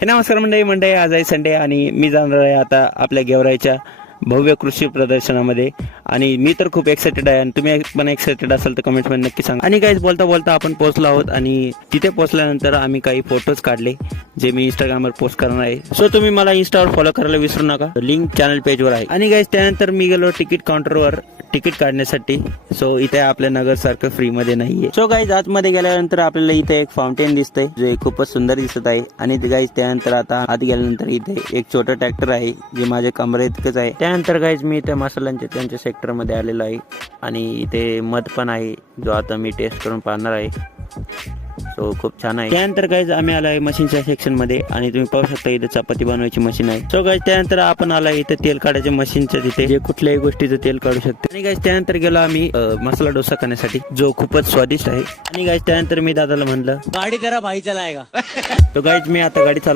हे नमस्कार मंडळी आज आहे संडे आणि मी जाणार आहे आता आपल्या गेवराईच्या भव्य कृषी प्रदर्शनामध्ये आणि मी तर खूप एक्साइटेड आहे आणि तुम्ही पण एक्साइटेड असाल तर कमेंट मध्ये नक्की सांगा। आणि गाइस बोलता बोलता आपण पोहोचलो आहोत आणि तिथे पोहोचल्यानंतर आम्ही काही फोटोज काढले जे मी इंस्टाग्रामवर पोस्ट करणार आहे। सो तुम्ही मला इंस्टावर फॉलो करायला विसरू नका, लिंक चॅनल पेजवर आहे। आणि गाइस त्यानंतर मी गेलो तिकीट काउंटरवर तिकीट काढण्यासाठी। सो इथे आपल्या नगर सारखं फ्री मध्ये नाहीये। सो गाइस आतमध्ये गेल्यानंतर आपल्याला इथे एक फाउंटेन दिसतंय जे खूपच सुंदर दिसत आहे। आणि गाइस त्यानंतर आता आत गेल्यानंतर इथे एक छोटं ट्रॅक्टर आहे जे माझ्या कमरेइतकंच आहे। त्यानंतर गाइस मी इथे मसाल्यांच्या त्यांच्या सेक्टर मध्ये आलेलो आहे आणि इथे मध पण आहे जो आता मी टेस्ट करून पाहणार आहे। सो खूप छान आहे। त्यानंतर गाइस आम्ही आलो आहे मशीनच्या सेक्शन मध्ये आणि तुम्ही पाहू शकता इथे चपाती बनवायची मशीन आहे। सो गाइस त्यानंतर आपण आलो इथे तेल काढायच्या मशीनच्या तिथे जे कुठल्याही गोष्टीचं तेल काढू शकते। आणि गाइस त्यानंतर गेलो आम्ही मसाला डोसा खाण्यासाठी जो खूपच स्वादिष्ट आहे। आणि गाइस त्यानंतर मी दादाला म्हणलं गाड़ी तेरा भाई चलाएगा। तो गाइस मी आता गाडी चालवतो।